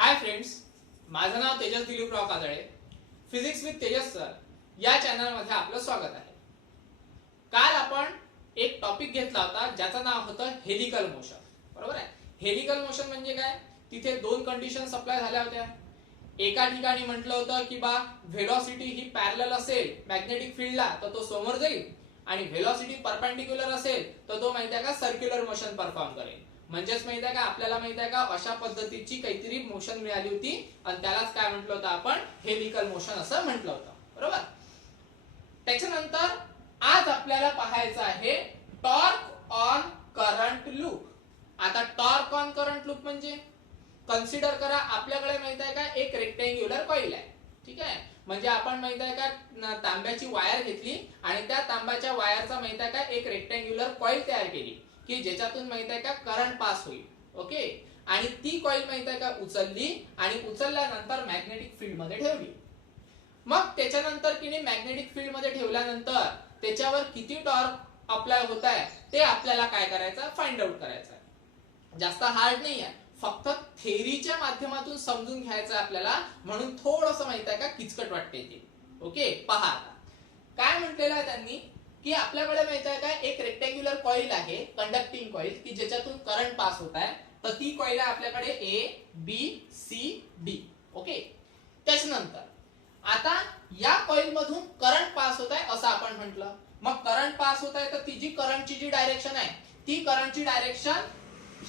हाय friends, माझं नाव Tejas Diliprao Kajale. Physics with Tejas sir या चॅनलमध्ये आपलं स्वागत आहे. काल आपण एक टॉपिक घेतला होता ज्याचं नाव होतं हेलिकल मोशन. बरोबर आहे. हेलिकल मोशन म्हणजे काय? तिथे दोन कंडिशन्स अप्लाय झाल्या होत्या. एका ठिकाणी म्हटलं होतं की बा व्हेलॉसिटी ही पॅरलल असेल मॅग्नेटिक फील्डला तर तो समोर जाईल, आणि व्हेलॉसिटी परपेंडिक्युलर असेल तर तो माहिती आहे का सर्क्युलर मोशन परफॉर्म करेल. म्हणजेच माहिती आहे का आपल्याला माहिती आहे का अशा पद्धतीची काहीतरी मोशन मिळाली होती आणि त्यालाच काय म्हटलं होतं आपण? हेलिकल मोशन असं म्हटलं होतं. बरोबर. त्याच्यानंतर आज आपल्याला पाहायचं आहे टॉर्क ऑन करंट लूप. आता टॉर्क ऑन करंट लूप म्हणजे कन्सिडर करा आपल्याकडे माहिती आहे का एक रेक्टेंग्युलर कॉइल आहे. ठीक आहे. म्हणजे आपण माहिती आहे का तांब्याची वायर घेतली आणि त्या तांब्याच्या वायरचा माहिती आहे का एक रेक्टेंग्युलर कॉइल तयार केली की ज्याच्यातून माहिती आहे का करंट पास होईल. ओके. आणि ती कॉइल माहिती आहे का उचलली आणि उचलल्यानंतर मॅग्नेटिक फील्ड मध्ये ठेवली. मग त्याच्यानंतर की नाही मॅग्नेटिक फील्ड मध्ये ठेवल्यानंतर त्याच्यावर किती टॉर्क अप्लाय होत आहे ते आपल्याला काय करायचं? फाइंड आउट करायचं आहे. जास्त हार्ड नाही आहे, फक्त थेअरीच्या माध्यमातून समजून घ्यायचं आपल्याला, म्हणून थोडंसं माहित आहे का किचकट वाटते ते. ओके. पहा आता काय म्हटलेलं आहे त्यांनी की आपल्याकडे माहित आहे का एक रेक्टेंग्युलर कॉइल आहे, कंडक्टिंग कॉइल, की ज्याच्यातून करंट पास होत आहे. तर ती कॉइल आहे आपल्याकडे A B C D. Okay. त्याच्यानंतर आता या कॉइल मधून करंट पास होत आहे असं आपण म्हटलं. मग करंट पास होत आहे तर ती जी करंटची जी डायरेक्शन आहे ती करंटची डायरेक्शन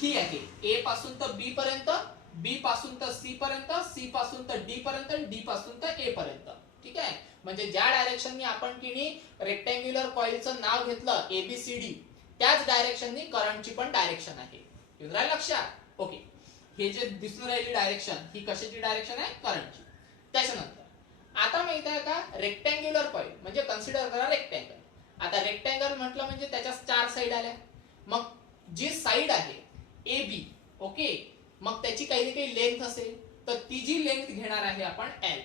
ही आहे ए पासून तर बी पर्यंत, बी पासून तर सी पर्यंत, सी पासून तर डी पर्यंत, डी पासून तर ए पर्यंत. ठीक आहे. म्हणजे ज्या डायरेक्शननी आपण किनी रेक्टेंग्युलर कॉइलचं नाव घेतलं एबीसीडी त्याच डायरेक्शननी करंटची पण डायरेक्शन आहे. येऊन राहिलं लक्षात? ओके. हे जे दिसून राहिली डायरेक्शन ही कशाची डायरेक्शन आहे? करंटची. त्याच्यानंतर आता माहित आहे का रेक्टेंग्युलर कॉइल म्हणजे कन्सिडर करा रेक्टेंगल. आता रेक्टेंगल म्हटलं म्हणजे त्याच्या चार साइड आल्या. मग जी साइड आहे ए बी, ओके, मग त्याची काही ना काही लेंथ असेल तर ती जी लेंथ घेणार आहे आपण एल.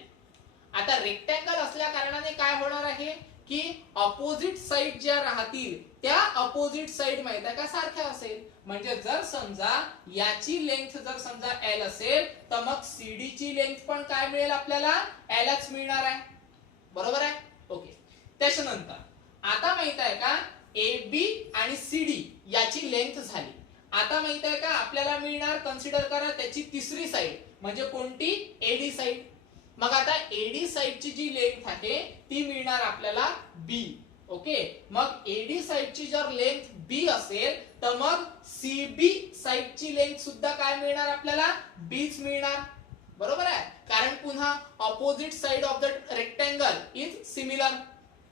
आता रेक्टेंगल असल्या कारणाने काय होणार आहे की अपोजिट साइड ज्या राहतील त्या अपोजिट साइड माहित आहे का सारख्या असेल. म्हणजे जर समजा याची लेंथ जर समजा एल असेल तर मग सीडी ची लेंथ पण काय मिळेल आपल्याला? एलच मिळणार आहे. बरोबर आहे. ओके. त्याच्यानंतर आता माहित आहे का ए बी आणि सीडी याची लेंथ झाली. आता माहित आहे का आपल्याला मिळणार, कन्सिडर करा त्याची तिसरी साइड म्हणजे कोणती? AD side. मग आता एडी साइडची जी लेंथ आहे ती मिळणार आपल्याला बी. ओके. मग एडी साइडची जर लेंथ बी असेल तर मग सीबी साइडची लेंथ सुद्धा काय मिळणार आपल्याला? बीच मिळणार. बरोबर आहे. कारण पुन्हा opposite side of the rectangle is similar.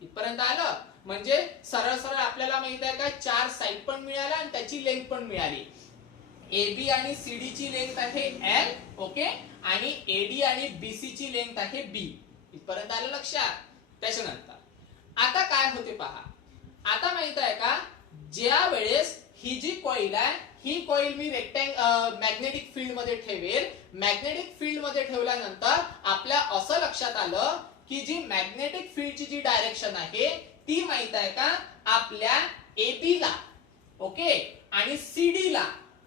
इथपर्यंत आलं. म्हणजे सरळ सरळ आपल्याला माहित आहे का चार साइड पण मिळाल्या आणि त्याची लेंथ पण मिळाली. AB आणि CD ची लेंथ आहे L. ओके. आणि AD आणि BC ची लेंथ आहे B. इथपर्यंत आलं लक्षात? त्याच्यानंतर आता काय होते पहा. आता माहित आहे का ज्या वेळेस ही जी कॉइल आहे ही कॉइल मी मॅग्नेटिक फील्ड मध्ये ठेवेल. मॅग्नेटिक फील्ड मध्ये ठेवल्यानंतर आपल्या असं लक्षात आलं की जी मॅग्नेटिक फील्डची जी डायरेक्शन आहे ती माहित आहे का आपल्या AB ला, ओके, आणि CD ला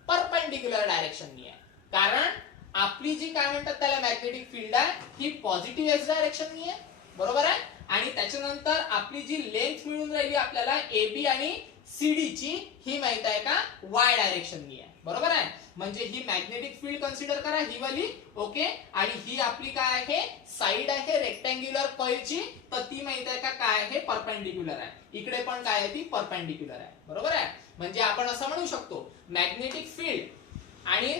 परपेंडिक्युलर डायरेक्शननी आहे. कारण आपली जी काय म्हणतात त्याला मॅग्नेटिक फील्ड आहे ही पॉझिटिव्ह एक्स डायरेक्शननी आहे. बरोबर आहे. आणि त्याच्यानंतर आपली जी लेंथ मिळून राहिली आपल्याला AB आणि CD ची ही माहित आहे का वाय डायरेक्शननी आहे. बरोबर आहे. म्हणजे ही मॅग्नेटिक फील्ड कन्सिडर करा ही वाली. ओके. आणि ही आपली काय आहे? साइड आहे रेक्टेंग्युलर कॉइलची. तर ती माहित आहे का काय आहे? परपेंडिक्युलर आहे. इकडे पण काय आहे? ती परपेंडिक्युलर आहे. बरोबर आहे. म्हणजे आपण असं म्हणू शकतो मॅग्नेटिक फील्ड आणि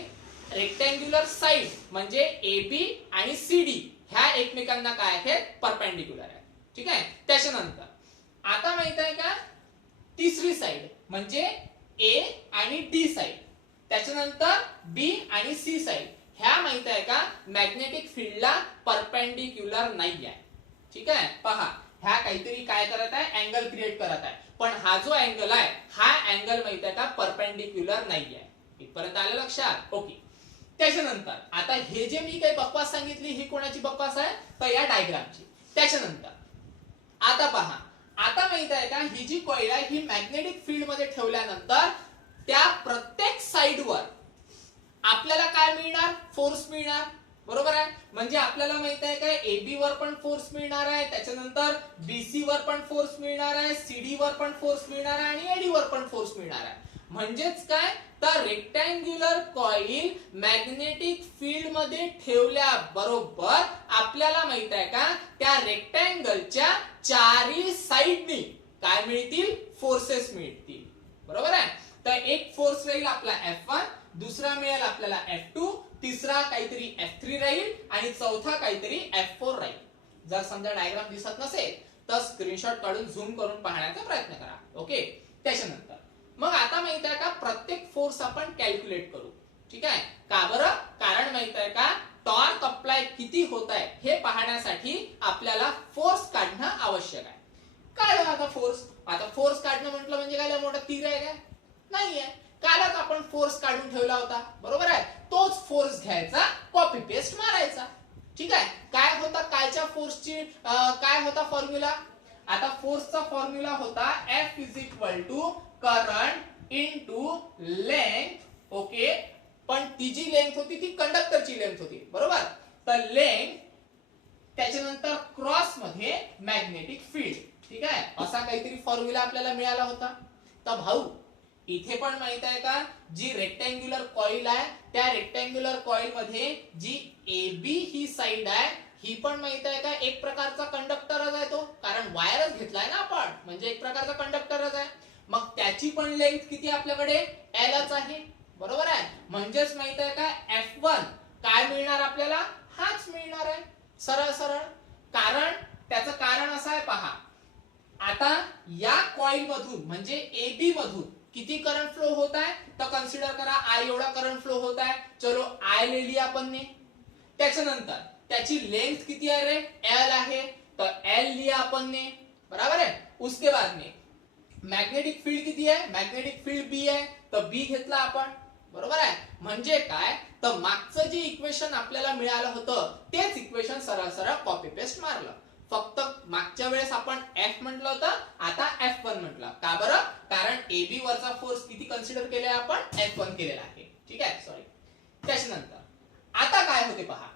रेक्टेंग्युलर साइड म्हणजे AB आणि CD ह्या एकमेकांना काय आहेत? परपेंडिक्युलर आहे. ठीक आहे. त्याच्यानंतर आता माहित आहे का तिसरी साइड म्हणजे A आणि D साइड, त्याच्यानंतर B आणि C साइड ह्या माहित आहे का मॅग्नेटिक फील्डला परपेंडिक्युलर नाही आहे. ठीक आहे. पहा ह्या काहीतरी काय करत आहे? अँगल क्रिएट करत आहे. पण हा जो अँगल आहे हा अँगल माहित आहे का परपेंडिक्युलर नाही आहे. इथपर्यंत आलं लक्षात? ओके. त्याच्यानंतर आता हे जे मी काही बकवास सांगितली ही कोणाची बकवास आहे? तर या डायग्रामची. त्याच्यानंतर आता पहा आता माहित आहे का ही जी कॉइल आहे ही मॅग्नेटिक फील्ड मध्ये ठेवल्यानंतर त्या प्रत्येक साइडवर आपल्याला काय मिळणार? फोर्स मिळणार, बरोबर आहे. म्हणजे आपल्याला माहित आहे काय, एबी वर पण फोर्स मिळणार आहे, त्याच्यानंतर बीसी वर पण फोर्स मिळणार आहे, सीडी वर पण फोर्स मिळणार आहे आणि एडी वर पण फोर्स मिळणार आहे. म्हणजेच काय, तर रेक्टँग्युलर कॉइल मॅग्नेटिक फील्ड मध्ये ठेवल्याबरोबर आपल्याला माहित आहे का, त्या रेक्टँगलच्या चारही साइडनी काय मिळतील? फोर्सेस मिळतील, बरोबर आहे. तर एक फोर्स राहील आपला F1, दुसरा मिळेल आपल्याला F2, तिसरा काहीतरी F3 राहील आणि चौथा काहीतरी F4 राहील. जर समजा डायग्राम दिसत नसेल तर स्क्रीनशॉट काढून झूम करून पाहण्याचा प्रयत्न करा. ओके. त्याच्यानंतर मग आता माहित आहे का, प्रत्येक फोर्स आपण कॅल्क्युलेट करू. ठीक आहे. का बरं? कारण माहित आहे का, टॉर्क अप्लाय किती होत आहे हे पाहण्यासाठी आपल्याला फोर्स काढणं आवश्यक आहे. काय आता फोर्स? आता फोर्स काढणं म्हटलं म्हणजे काय मोठा तीर आहे काय? नाहीये. कालच आपण फोर्स काढून ठेवला होता, बरोबर आहे. तोच फोर्स घ्यायचा, कॉपी पेस्ट मारायचा. ठीक आहे. काय होता कालच्या फोर्सची, काय होता फॉर्म्युला? आता फोर्सचा फॉर्म्युला होता F is equal to current into length. Okay. पण ती जी लेंथ होती ती कंडक्टरची लेंथ होती, बरोबर. तर लेंथ त्याच्यानंतर क्रॉस मध्ये मॅग्नेटिक फील्ड. ठीक आहे. असा काहीतरी फॉर्म्युला आपल्याला मिळाला होता. तर भाऊ इथे पण माहित आहे का, जी रेक्टँग्युलर कॉइल आहे त्या रेक्टँग्युलर कॉइल मध्ये जी AB ही साइड आहे ही पण माहित आहे का, एक प्रकारचा कंडक्टरच आहे तो, कारण वायरच घेतलाय ना आपण, म्हणजे एक प्रकारचा कंडक्टरच आहे. मग त्याची पण लेंथ किती आपल्याकडे? Lच आहे, बरोबर आहे. म्हणजेच माहित आहे का, F1 काय मिळणार आपल्याला? हाच मिळणार आहे, सरळ सरळ. कारण त्याचं कारण असं आहे पहा. आता या कॉइल मधून म्हणजे AB मधून किती करंट फ्लो होत आहे? तर कन्सिडर करा I एवढा करंट फ्लो होत आहे. चलो I ले लिया आपण ने. त्याच्यानंतर त्याची लेंथ किती आहे रे? L आहे, तर L लिया आपण ने, बराबर आहे. उसके बाद में मॅग्नेटिक फील्ड किती आहे? मॅग्नेटिक फील्ड B आहे, तर B घेतला आपण, बरोबर आहे. म्हणजे काय, तर मागचं जे इक्वेशन आपल्याला मिळालं होतं तेच इक्वेशन सरळ सरळ कॉपी पेस्ट मारलं. फक्त मागच्या वेळेस आपण F म्हटलं होतं, आता F1 म्हटलं. का बरं? कारण AB वरचा फोर्स किती कन्सिडर केलेला आपण? F1 केलेला आहे. ठीक आहे. सॉरी. त्याच्यानंतर आता काय होते पहा.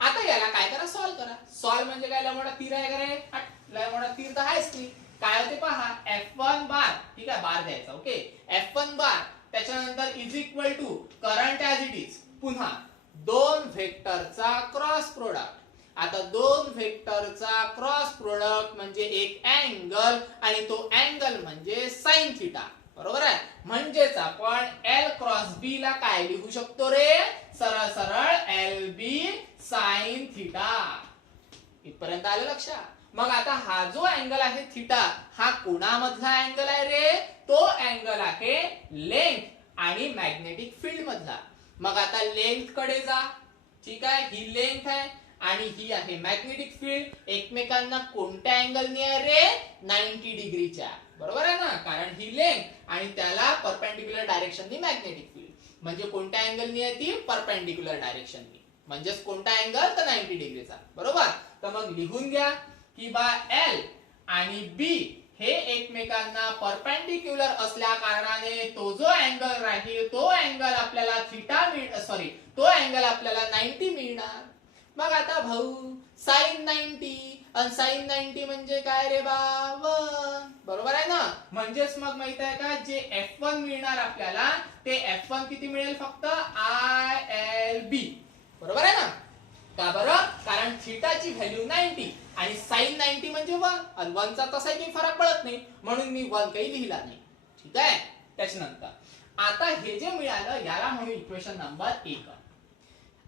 आता याला काय करा? सॉल्व करा. सॉल्व म्हणजे काय, लय मोठा तीर आहे का रे? लय मोठा तीर तर आहेच की. काय होते पहा, F1 बार. ठीक आहे, बार द्यायचा. ओके. F1 बार त्याच्यानंतर is equal to current as it is, पुन्हा दोन व्हेक्टरचा क्रॉस प्रोडक्ट. आता दोन व्हेक्टरचा क्रॉस प्रोडक्ट म्हणजे एक अँगल, आणि तो अँगल म्हणजे साइन थिटा, बरोबर आहे. म्हणजेच आपण L क्रॉस B ला काय लिहू शकतो रे? सरळ सरळ LB साइन थिटा. इथपर्यंत आलं लक्षात? मग आता हा जो अँगल आहे थिटा, हा कोणामधला अँगल आहे रे? तो अँगल आहे लेंथ आणि मॅग्नेटिक फील्ड मधला. मग आता लेंथ कडे जा. ठीक आहे. ही लेंथ आहे आणि ही आहे मॅग्नेटिक फील्ड. एकमेकांना कोणत्या अँगलनी आहे रे? 90 डिग्रीच्या, बरोबर आहे ना. कारण ही लेंथ आणि त्याला परपेंडिक्युलर डायरेक्शननी मॅग्नेटिक फील्ड. म्हणजे कोणत्या अँगलनी आहे ती? परपेंडिक्युलर डायरेक्शननी. म्हणजेच कोणता अँगल? तर 90 डिग्रीचा, बरोबर. तर मग लिहून घ्या की बा L आणि B हे एकमेकांना परपेंडिक्युलर असल्या कारणाने तो जो अँगल राहील तो अँगल आपल्याला तो अँगल आपल्याला 90 मिळणार. मग आता भाऊ साइन 90 आणि साइन 90 म्हणजे काय रे बा? 1, बरोबर आहे ना. म्हणजेच मग माहित आहे का, जे F1 मिळणार आपल्याला ते F1 किती मिळेल? फक्त ILB, बरोबर आहे ना. का बरं? कारण थिटाची व्हॅल्यू 90 आणि साइन 90 म्हणजे 1, आणि 1 चा तसाही काही फरक पडत नाही, म्हणून मी 1 काही लिहिला नाही. ठीक आहे. त्याच्यानंतर आता हे जे मिळालं याला म्हणू इक्वेशन नंबर 1.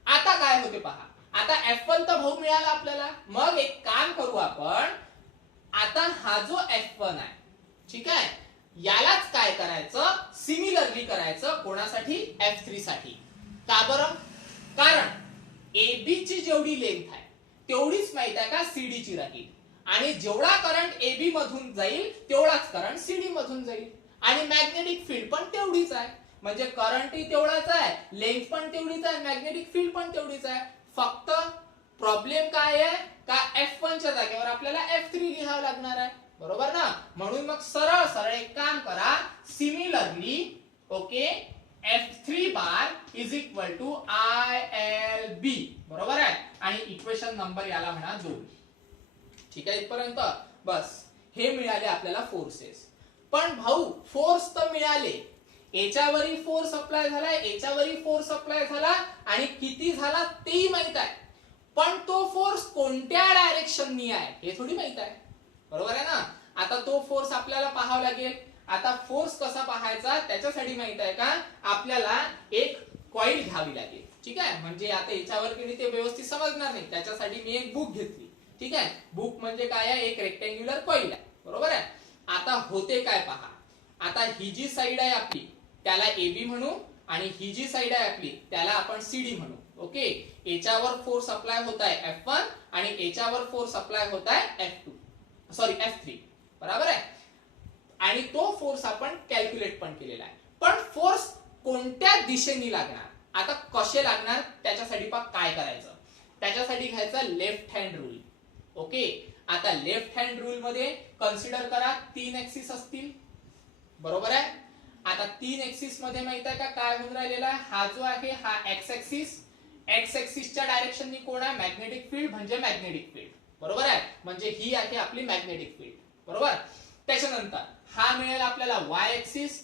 आता काय होते पहा. आता F1 तर भाऊ मिळाला आपल्याला. मग एक काम करू आपण. आता हा जो F1 आहे, ठीक आहे, यालाच काय करायचं? सिमिलरली करायचं. कोणासाठी? F3 साठी. का बरं? कारण AB ची जेवढी लेंथ आहे तेवढीच माहित आहे का CD ची राहील, आणि जेवढा करंट AB मधून जाईल तेवढाच करंट CD मधून जाईल, आणि मॅग्नेटिक फील्ड पण तेवढीच आहे. म्हणजे करंटही तेवढाच आहे, लेंथ पण तेवढीच आहे, मॅग्नेटिक फील्ड पण तेवढीच आहे. फक्त प्रॉब्लेम काय आहे का, F1 च्या जागेवर आपल्याला F3 लिहावं लागणार आहे, बरोबर ना. म्हणून मग सरळ सरळ एक काम करा, similarly okay F3 bar is equal to ILB, बरोबर आहे. आणि इक्वेशन नंबर याला म्हणा 2. ठीक आहे इथपर्यंत बस. हे मिळाले आपल्याला फोर्सेस. पण भाऊ फोर्स तर मिळाले, याच्यावरही फोर्स अप्लाय झाला, याच्यावरही फोर्स अप्लाय झाला आणि किती झाला तेही माहित आहे. पण तो फोर्स कोणत्या डायरेक्शननी आहे हे थोडी माहित आहे, बरोबर आहे ना. आता तो फोर्स आपल्याला पाहावा लागेल. आता फोर्स कसा पाहायचा त्याच्यासाठी माहित आहे का, आपल्याला एक कॉईल घ्यावी लागेल. ठीक आहे, म्हणजे आता याच्यावर किती ते व्यवस्थित समजणार नाही, त्याच्यासाठी मी एक बुक घेतली. ठीक आहे, बुक म्हणजे काय आहे, एक रेक्टँग्युलर कॉईल आहे, बरोबर आहे. आता होते काय पहा. आता ही जी साइड आहे आपली त्याला AB म्हणू आणि ही जी साइड आहे आपली त्याला आपण CD म्हणू. ओके, याच्यावर फोर्स अप्लाय होत आहे F1 आणि याच्यावर फोर्स अप्लाय होत आहे F3, बरोबर आहे. आणि तो फोर्स आपण कॅल्क्युलेट पण केलेला आहे. पण फोर्स कोणत्या दिशेने लागणार, आता कसे लागणार त्याच्यासाठी काय करायचं, त्याच्यासाठी घ्यायचं लेफ्ट हँड रूल. ओके, आता लेफ्ट हँड रूल मध्ये कन्सिडर करा 3 ऍक्सिस असतील, बरोबर आहे. आता 3 ऍक्सिस मध्ये माहित आहे का काय होऊन राहिलेला आहे, हा जो आहे हा एक्स ऍक्सिस, एक्स ऍक्सिसच्या डायरेक्शननी कोण आहे, मॅग्नेटिक फील्ड म्हणजे मॅग्नेटिक फील्ड, बरोबर आहे. म्हणजे ही आहे आपली मॅग्नेटिक फील्ड, बरोबर. त्याच्यानंतर हा मिळेल आपल्याला वाय ऍक्सिस,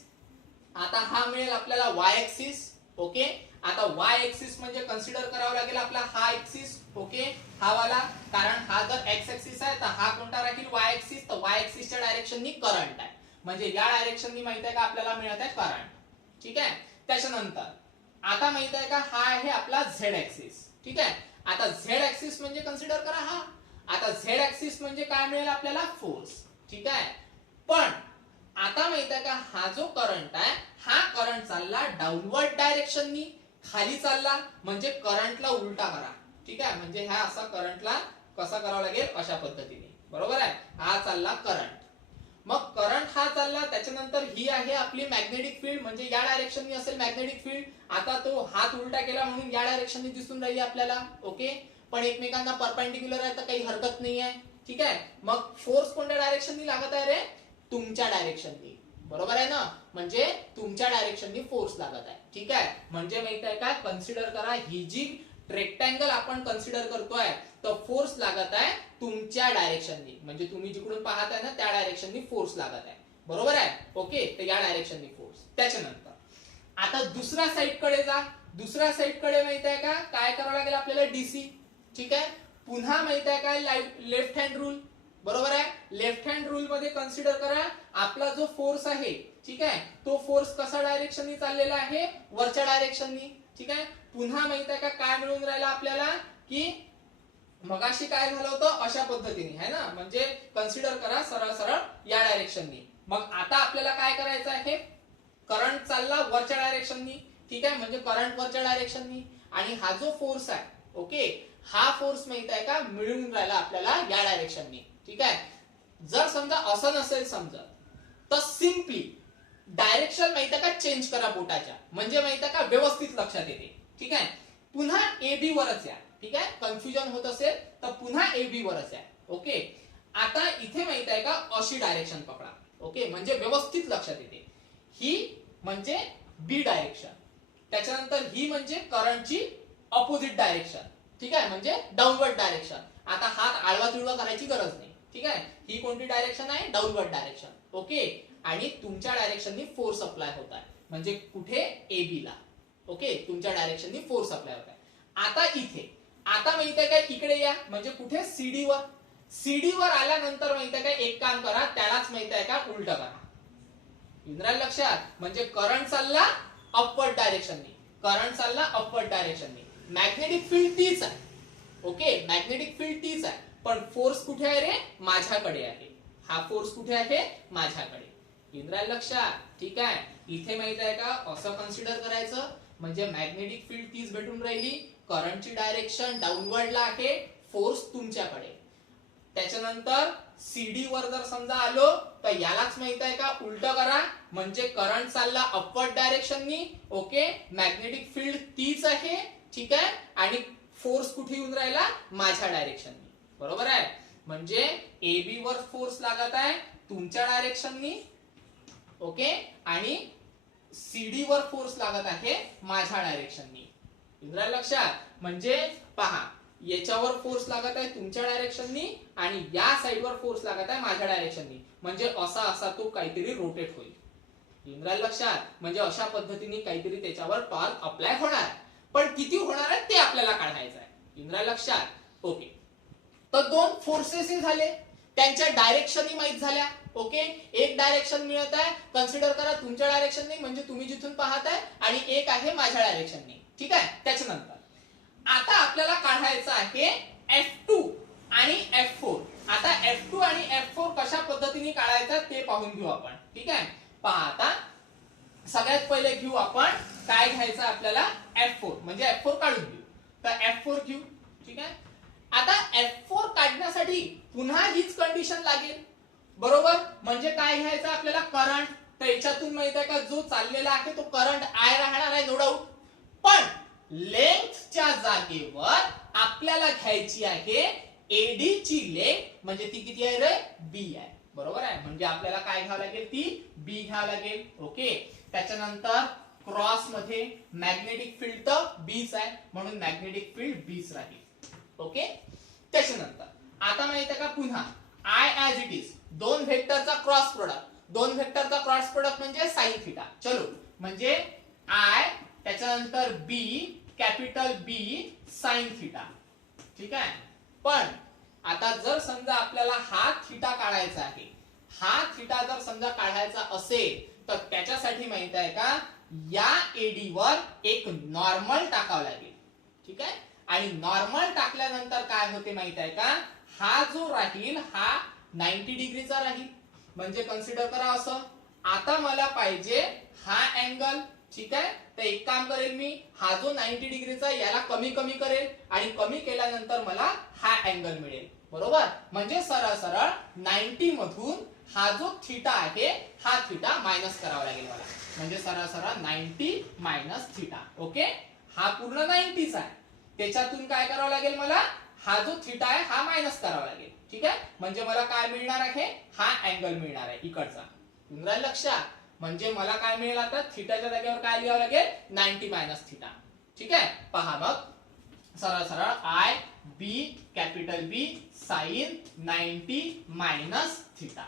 आता हा मिळेल आपल्याला वाय ऍक्सिस. ओके, आता वाय ऍक्सिस म्हणजे कन्सिडर करावं लागेल आपला हा ऍक्सिस. ओके, हा वाला, कारण हा जर एक्स ऍक्सिस आहे तर हा कोणता राहील वाय ऍक्सिस. तर वाय ऍक्सिसच्या डायरेक्शननी करंट आहे, म्हणजे या डायरेक्शननी माहित आहे का आपल्याला मिळत आहे करंट. ठीक आहे, त्याच्यानंतर आता माहित आहे का हा आहे आपला झेड ऍक्सिस. ठीक आहे, आता झेड ऍक्सिस म्हणजे कन्सिडर करा हा. आता झेड ऍक्सिस म्हणजे काय मिळेल आपल्याला फोर्स. ठीक आहे, पण आता माहित आहे का हा जो करंट आहे हा करंट चालला डाऊनवर्ड डायरेक्शननी, खाली चालला म्हणजे करंटला उलटा करा. ठीक आहे, म्हणजे हा असा करंटला कसा करावा लागेल अशा पद्धतीने, बरोबर आहे. हा चालला करंट, मग करंट हा चालला, त्याच्यानंतर ही आहे आपली मॅग्नेटिक फील्ड म्हणजे या डायरेक्शननी असेल मॅग्नेटिक फील्ड. आता तो हात उलटा केला म्हणून या डायरेक्शननी दिसून राहिली आपल्याला. ओके, पण एकमेकांना परपेंडिक्युलर आहे तर काही हरकत नाही आहे. ठीक आहे, मग फोर्स कोणत्या डायरेक्शननी लागत आहे रे, तुमच्या डायरेक्शननी, बरोबर आहे ना. म्हणजे तुमच्या डायरेक्शननी फोर्स लागत आहे. ठीक आहे, म्हणजे माहित आहे का कन्सिडर करा ही जी रेक्टँगल आपण कन्सिडर करतोय तर फोर्स लागत आहे तुमच्या डायरेक्शननी, म्हणजे तुम्ही जिकडून पाहत आहे ना त्या डायरेक्शननी फोर्स लागत आहे, बरोबर आहे. ओके, तर या डायरेक्शननी फोर्स. त्याच्यानंतर आता दुसऱ्या साइड कडे जा. दुसऱ्या साइड कडे माहित आहे का काय करावं लागेल आपल्याला, डीसी. ठीक आहे, पुन्हा माहित आहे काय लेफ्ट हँड रूल, बरोबर आहे. लेफ्ट हँड रूल मध्ये कन्सिडर करा आपला जो फोर्स आहे, ठीक आहे, तो फोर्स कसा डायरेक्शननी चाललेला आहे, वरच्या डायरेक्शननी. ठीक आहे, पुन्हा माहित आहे का काय मिळून राहिला आपल्याला, की मगाशी काय झालं होतं अशा पद्धतीने आहे ना, म्हणजे कन्सिडर करा सरळ सरळ या डायरेक्शननी. मग आता आपल्याला काय करायचं आहे, करंट चालला वरच्या डायरेक्शननी. ठीक आहे, म्हणजे करंट वरच्या डायरेक्शननी आणि हा जो फोर्स आहे, ओके, हा फोर्स माहित आहे का मिळून राहिला आपल्याला या डायरेक्शननी. ठीक आहे, जर समजा असं नसेल समजत तर सिम्पली डायरेक्शन माहित आहे का चेंज करा बोटाच्या, म्हणजे माहित आहे का व्यवस्थित लक्षात येते. ठीक आहे, पुन्हा AB वरच या. ठीक आहे, कन्फ्युजन होत असेल तर पुन्हा AB वरच या. ओके, आता इथे माहित आहे का अशी डायरेक्शन पकडा. ओके, म्हणजे व्यवस्थित लक्षात येते. ही म्हणजे B डायरेक्शन, त्याच्यानंतर ही म्हणजे करंटची ऑपोजिट डायरेक्शन. ठीक आहे, म्हणजे डाऊनवर्ड डायरेक्शन. आता हात आडवा तिडवा करायची गरज नाही. ठीक आहे, ही कोणती डायरेक्शन आहे, डाऊनवर्ड डायरेक्शन. ओके, आणि तुमच्या डायरेक्शननी फोर्स अप्लाय होत आहे, म्हणजे कुठे AB ला. ओके, तुमच्या डायरेक्शननी फोर्स अप्लाय होत आहे. आता इथे आता माहित आहे काय इकडे या, म्हणजे कुठे CD वर. CD वर आल्यानंतर माहित आहे काय एक काम करा, त्यालाच माहित आहे का उलट करा. इंद्राल लक्षात, म्हणजे करंट चालला अपवर्ड डायरेक्शननी, करंट चालला अपवर्ड डायरेक्शननी. मॅग्नेटिक फील्ड तीच आहे. ओके, मॅग्नेटिक फील्ड तीच आहे, पण फोर्स कुठे आहे रे, माझ्याकडे आहे. हा फोर्स कुठे आहे, माझ्याकडे. इंद्राल लक्षात. ठीक आहे, इथे माहित आहे का असं कन्सिडर करायचं, म्हणजे मॅग्नेटिक फील्ड तीच भेटून राहिली, करंटची डायरेक्शन डाऊनवर्डला आहे, फोर्स तुमच्याकडे. त्याच्यानंतर CD वर जर समजा आलो तर यालाच माहित आहे का उलट करा, म्हणजे करंट चालला अपवर्ड डायरेक्शननी. ओके, मॅग्नेटिक फील्ड तीच आहे. ठीक आहे, आणि फोर्स कुठे येऊन राहिला, माझ्या डायरेक्शननी, बरोबर आहे. म्हणजे AB वर फोर्स लागत आहे तुमच्या डायरेक्शननी. ओके, आणि CD वर फोर्स लागत आहे माझ्या डायरेक्शननी. इंद्रायला लक्षात, म्हणजे पहा याच्यावर फोर्स लागत आहे तुमच्या डायरेक्शननी आणि या साइडवर फोर्स लागत आहे माझ्या डायरेक्शननी, म्हणजे असा असा तो काहीतरी रोटेट होईल. इंद्रायला लक्षात, म्हणजे अशा पद्धतीने काहीतरी त्याच्यावर टॉर्क अप्लाय होणार आहे. पण किती होणार आहे ते आपल्याला काढायचं आहे. इंद्रायला लक्षात. ओके, तर दोन फोर्सेस झाले, त्यांच्या डायरेक्शनही माहित झाल्या. ओके, एक डायरेक्शन मिळत आहे, कन्सिडर करा तुमच्या डायरेक्शनने म्हणजे तुम्ही जिथून पाहताय, आणि एक आहे माझ्या डायरेक्शनने. ठीक आहे, त्याच्यानंतर आता आपल्याला काढायचं आहे F2 आणि F4. आता F2 आणि F4 कशा पद्धतीने काढायचा ते पाहून घेऊ आपण. ठीक आहे, पहा आता सगळ्यात पहिले घेऊ आपण काय घ्यायचं आपल्याला, F4 म्हणजे F4 काढून घेऊ. तर F4 घेऊ. ठीक आहे, आता F4 काढण्यासाठी पुन्हा हीच कंडिशन लागेल, बरोबर. म्हणजे काय घ्यायचं आपल्याला, करंट. तर याच्यातून माहित आहे का जो चाललेला आहे तो करंट I राहणार आहे, नो डाऊट. पण लेंथच्या जागेवर आपल्याला घ्यायची आहे एडी ची लेंथ, म्हणजे ती किती आहे रे, B आहे. बरोबर आहे, म्हणजे आपल्याला काय घ्यावं लागेल, ती B घ्यावं लागेल. ओके, त्याच्यानंतर क्रॉस मध्ये मॅग्नेटिक फील्ड तर Bच आहे, म्हणून मॅग्नेटिक फील्ड Bच राहील. ओके, त्याच्यानंतर आता माहित आहे का पुन्हा I as it is, दोन व्हेक्टरचा क्रॉस प्रोडक्ट. दोन व्हेक्टरचा क्रॉस प्रोडक्ट म्हणजे साइन थिटा. चलो, म्हणजे I त्याच्यानंतर B, capital B sine theta. ठीक आहे, पण आता जर समजा आपल्याला हा थिटा काढायचा आहे, हा थिटा जर समजा काढायचा असेल तर त्याच्यासाठी माहित आहे का, या एडी वर एक नॉर्मल टाकावं लागेल. ठीक आहे, आणि नॉर्मल टाकल्यानंतर काय होते माहित आहे का, हा जो राहील हा 90 डिग्रीचा राहील. म्हणजे कन्सिडर करा असं, आता मला पाहिजे हा अँगल. ठीक आहे, तर एक काम करेल मी, हा जो 90 डिग्रीचा याला कमी कमी करेल आणि कमी केल्यानंतर मला हा अँगल मिळेल. बरोबर, म्हणजे सरळ सरळ 90 मधून हा जो थिटा आहे हा थिटा मायनस करावा लागेल मला. म्हणजे सरळ सरळ 90 मायनस थिटा. ओके, हा पूर्ण 90चा आहे, त्याच्यातून काय करावं लागेल मला, हा जो थिटा आहे हा मायनस करावा लागेल. ठीक आहे, म्हणजे मला काय मिळणार आहे, हा अँगल मिळणार आहे इकडचा. तुमच्या लक्षात, म्हणजे मला काय मिळेल आता, थिटाच्या जागेवर काय लिहावं लागेल, 90 मायनस थिटा. ठीक आहे, पहा मग सरळ सरळ I B capital B sine 90 minus theta.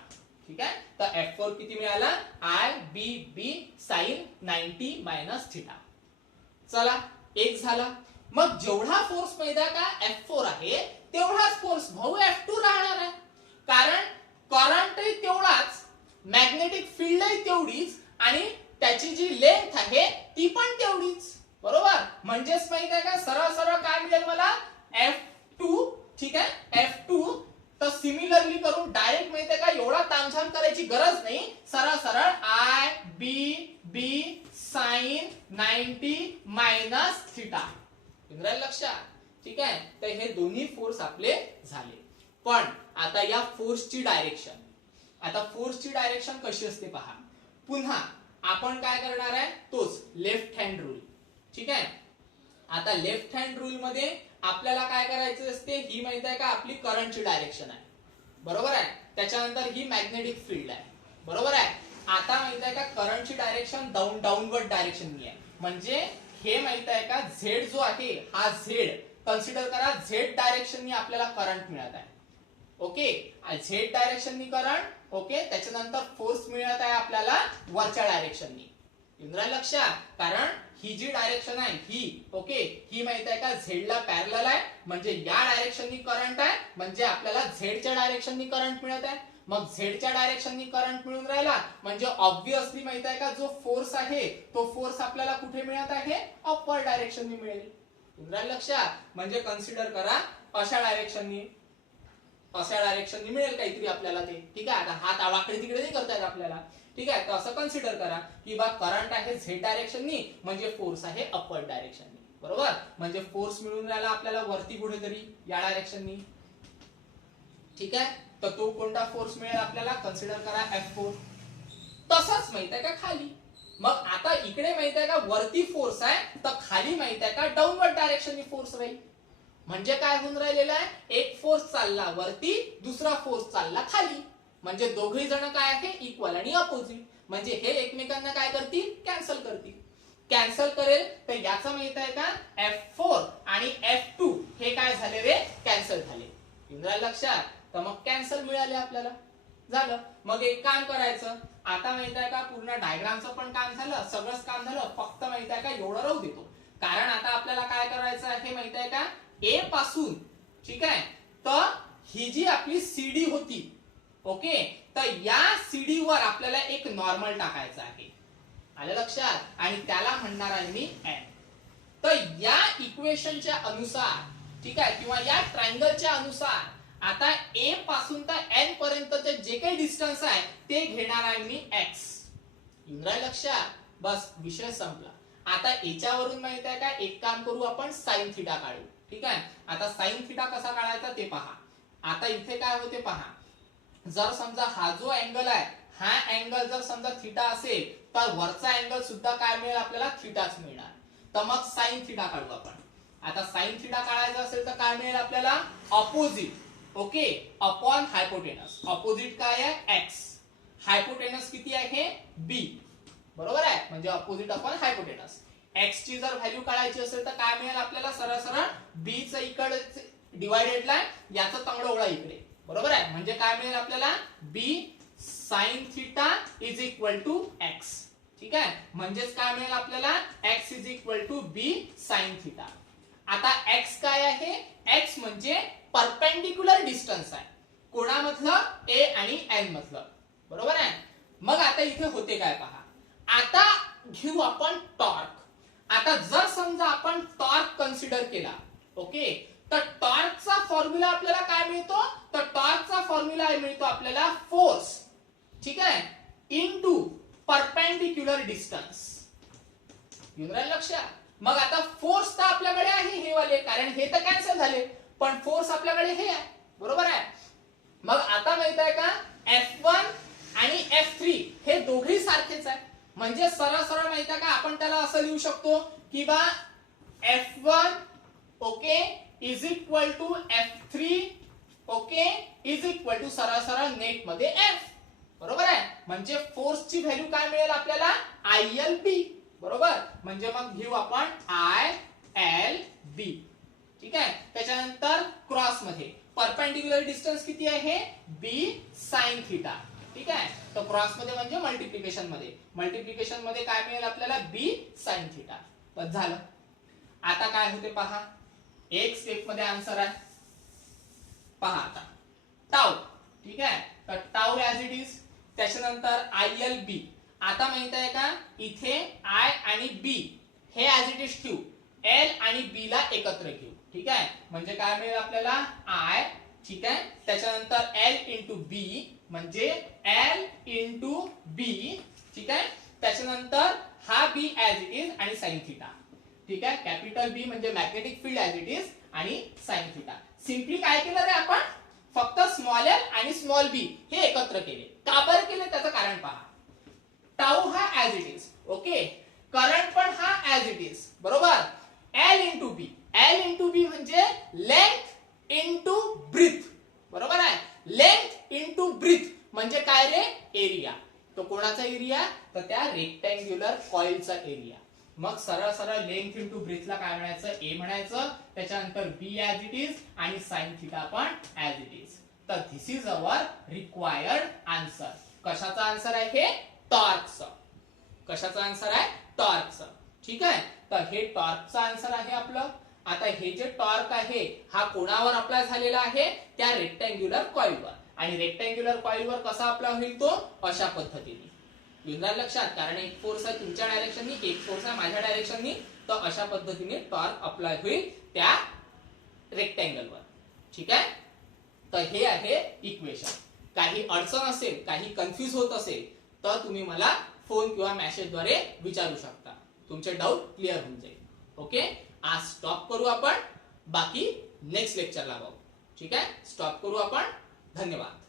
ठीक आहे, तर F4 किती मिळाला, I B B sine 90 minus theta. चला, एक झाला. मग जेवढा फोर्स माहिती आहे का F4 आहे तेवढाच फोर्स भाऊ F2 राहणार आहे, कारण करंटही तेवढाच, मॅग्नेटिक फील्डही तेवढीच, आणि त्याची जी लेंथ आहे ती पण तेवढीच. बरोबर, म्हणजेच माहित आहे का सरळ सरळ काय मिळेल मला, F2. ठीक आहे, F2. तर सिमिलरली करून डायरेक्ट माहित आहे का एवढा तामझाम करायची गरज नाही, सरळ सरळ I B B sine 90 minus theta. लक्षात. ठीक आहे, तर हे दोन्ही फोर्स आपले झाले. पण आता या फोर्सची डायरेक्शन, आता फोर्सची डायरेक्शन कशी असते पहा. पुन्हा आपण काय करणार आहे, तोच लेफ्ट हँड रूल. ठीक आहे, आता लेफ्ट हँड रूल मध्ये आपल्याला काय करायचं असते, ही माहित आहे का आपली करंटची डायरेक्शन आहे. बरोबर आहे, त्याच्यानंतर ही मॅग्नेटिक फील्ड आहे. बरोबर आहे, आता माहित आहे का करंटची डायरेक्शन डाऊनवर्ड डायरेक्शन आहे. म्हणजे हे माहित आहे का झेड जो आहे हा झेड, कन्सिडर करा झेड डायरेक्शननी आपल्याला करंट मिळत आहे. ओके, झेड डायरेक्शननी करंट. ओके, त्याच्यानंतर फोर्स मिळत आहे आपल्याला वरच्या डायरेक्शननी. इंद्रायला लक्षात, कारण ही जी डायरेक्शन आहे ही, ओके, ही माहित आहे का झेडला पॅरलल आहे, म्हणजे या डायरेक्शननी करंट आहे, म्हणजे आपल्याला झेडच्या डायरेक्शननी करंट मिळत आहे. मग झेडच्या डायरेक्शननी करंट मिळून राहिला, म्हणजे ऑब्विसली माहित आहे का जो फोर्स आहे तो फोर्स आपल्याला कुठे मिळत आहे, अपवर्ड डायरेक्शननी मिळेल. इंद्रायला लक्षात, म्हणजे कन्सिडर करा अशा डायरेक्शननी मिळेल काहीतरी आपल्याला ते. ठीक आहे, आता हात आवाकडे तिकडे नाही करता येत आपल्याला. ठीक आहे, तर असं कन्सिडर करा की बा करंट आहे झेड डायरेक्शननी, म्हणजे फोर्स आहे अपवर्ड डायरेक्शननी. बरोबर, म्हणजे फोर्स मिळून राहिला आपल्याला वरती कुठेतरी या डायरेक्शननी. ठीक आहे, तर तो कोणता फोर्स मिळेल आपल्याला, कन्सिडर करा F4. तसंच माहित आहे का खाली. मग आता इकडे माहित आहे का वरती फोर्स आहे, तर खाली माहित आहे का डाऊनवर्ड डायरेक्शननी फोर्स राहील. म्हणजे काय होऊन राहिलेलं आहे, एक फोर्स चालला वरती, दुसरा फोर्स चालला खाली, म्हणजे दोघे जण काय आहे इक्वल आणि अपोजिट. म्हणजे हे एकमेकांना काय करतील, कॅन्सल करतील. कॅन्सल करेल तर याचं माहित आहे का, F4 आणि F2 हे काय झाले रे, कॅन्सल झाले. इंद्रा लक्षात, तर मग कॅन्सल मिळाले आपल्याला. झालं. मग एक काम करायचं, आता माहित आहे का पूर्ण डायग्रामचं पण काम झालं, सगळंच काम झालं, फक्त माहित आहे का एवढं राहू देतो. कारण आता आपल्याला काय करायचं आहे माहित आहे का, ए पासून, ठीक आहे, तर ही जी आपली सीडी होती, ओके, तर या सीडी वर आपल्याला एक नॉर्मल टाकायचं आहे. आलं लक्षात, आणि त्याला म्हणणार आहे मी एन. तर या इक्वेशनच्या अनुसार, ठीक आहे, किंवा या ट्रायंगलच्या अनुसार आता ए पासून तर एन पर्यंतचे जे काही डिस्टन्स आहे ते घेणार आहे मी एक्स. इंद्रा लक्षात, बस विषय संपला. आता याच्यावरून माहित आहे का, एक काम करू आपण, साइन थिटा काढू. ठीक आहे, आता साइन थिटा कसा काढायचा ते पहा. आता इथे काय होते पहा, जर समजा हा जो अँगल आहे, हा अँगल जर समजा थिटा असेल तर वरचा अँगल सुद्धा काय मिळेल आपल्याला, थिटाच मिळणार. तर मग साइन थिटा काढू आपण. आता साइन थिटा काढायचा असेल तर काय मिळेल आपल्याला, opposite, okay, upon hypotenuse. Opposite काय आहे, एक्स. हायपोटेनस किती आहे, बी. बरोबर आहे, म्हणजे ऑपोजिट अपॉन हायपोटेनस. एक्स ची जर व्हॅल्यू काढायची असेल तर काय मिळेल आपल्याला, सरळ सरळ बी च इकडे डिवायडेड ला याचं तंगडोळा इकडे. बरोबर आहे, म्हणजे काय मिळेल आपल्याला, B sine theta is equal to X. ठीक आहे, म्हणजेच काय मिळेल आपल्याला, X is equal to B sine theta. आता एक्स काय आहे, एक्स म्हणजे परपेंडिक्युलर डिस्टन्स आहे, कोणामधलं, ए आणि एन मधलं. बरोबर आहे. मग आता इथे होते काय पहा. आता घेऊ आपण टॉर्क. आता जर समजा आपण टॉर्क कन्सिडर केला, ओके, तर टॉर्कचा फॉर्म्युला आपल्याला काय मिळतो, तर टॉर्कचा फॉर्म्युला मिळतो आपल्याला फोर्स, ठीक आहे, इनटू परपेंडिक्युलर डिस्टन्स. येऊन राहिलं लक्षात. मग आता फोर्स तर आपल्याकडे आहे हे वाले, कारण हे तर कॅन्सल झाले, पण फोर्स आपल्याकडे हे आहे. बरोबर आहे. मग आता माहित आहे का, F1 आणि F3 हे दोघे सारखेच आहे. म्हणजे सरळ सरळ माहित आहे का, आपण त्याला असं लिहू शकतो की बा F1 okay is equal to F3 okay is equal to सरळ सरळ नेट मध्ये F. बरोबर आहे. म्हणजे फोर्सची व्हॅल्यू काय मिळेल आपल्याला, ILB. बरोबर, म्हणजे मग घेऊ आपण ILB. ठीक आहे. त्याच्यानंतर क्रॉस मध्ये परपेंडिक्युलर डिस्टन्स किती आहे, बी साइन थिटा. ठीक आहे, तर क्रॉस मध्ये म्हणजे मल्टिप्लिकेशन मध्ये, मल्टिप्लिकेशन मध्ये काय मिळेल आपल्याला, बी साइन थिटा. बस झालं. आता काय होते पहा, एक स्टेप मध्ये आन्सर आहे पहा. आता टाऊ, ठीक आहे, तर टाऊ ऍज इट इज. त्याच्यानंतर ILB. आता माहित आहे का, इथे आय आणि बी हे ऍज इट इज ठेवू, एल आणि बी ला एकत्र घेऊ. ठीक आहे, म्हणजे काय मिळेल आपल्याला, आय. ठीक आहे, त्याच्यानंतर एल इंटू बी म्हणजे एल इंटू बी. ठीक आहे, त्याच्यानंतर हा बी ऍज इट इज आणि साइन थिटा. ठीक आहे, कॅपिटल बी म्हणजे magnetic field as it is आणि साइन थिटा. सिम्पली काय केलं रे आपण, फक्त स्मॉल एल आणि स्मॉल बी हे एकत्र केले. का बरं केले त्याचं कारण पहा. टाऊ हा as it is, okay, current पण हा ऍज इट इज. बरोबर, एल इंटू बी. एल इंटू बी म्हणजे लेंथ इंटू ब्रीथ. बरोबर आहे, लेंथ इंटू ब्रीथ म्हणजे काय रे, एरिया. तो कोणाचा एरिया, तर त्या रेक्टँग्युलर कॉइलचा एरिया. मग सरळ सरळ लेंथ इंटू ब्रीथला काय म्हणायचं, ए म्हणायचं. त्याच्यानंतर बी ऍज इट इज आणि साइन थिटा पण ऍज इट इज. तर this is our required answer. कशाचा आन्सर आहे हे, टॉर्कचा. कशाचा आन्सर आहे, टॉर्कचा. ठीक आहे, तर हे टॉर्कचा आन्सर आहे आपलं. आता हे जे टॉर्क आहे हा कोणावर अप्लाय झालेला आहे, त्या रेक्टँग्युलर कॉइलवर. आणि रेक्टँग्युलर कॉइलवर कसा अप्लाय होईल तो, अशा पद्धतीने. येऊन लक्षात, कारण एक फोर्स आहे तुमच्या डायरेक्शननी, एक फोर्स आहे माझ्या डायरेक्शननी, तर अशा पद्धतीने टॉर्क अप्लाय होईल त्या रेक्टँगलवर. ठीक आहे, तर हे आहे इक्वेशन. काही अडचण असेल, काही कन्फ्युज होत असेल तर तुम्ही मला फोन किंवा मेसेजद्वारे विचारू शकता. तुमचे डाऊट क्लिअर होऊन जाईल. ओके, आज स्टॉप करू आपण, बाकी नेक्स्ट लेक्चरला बघू. ठीक आहे, स्टॉप करू आपण. धन्यवाद.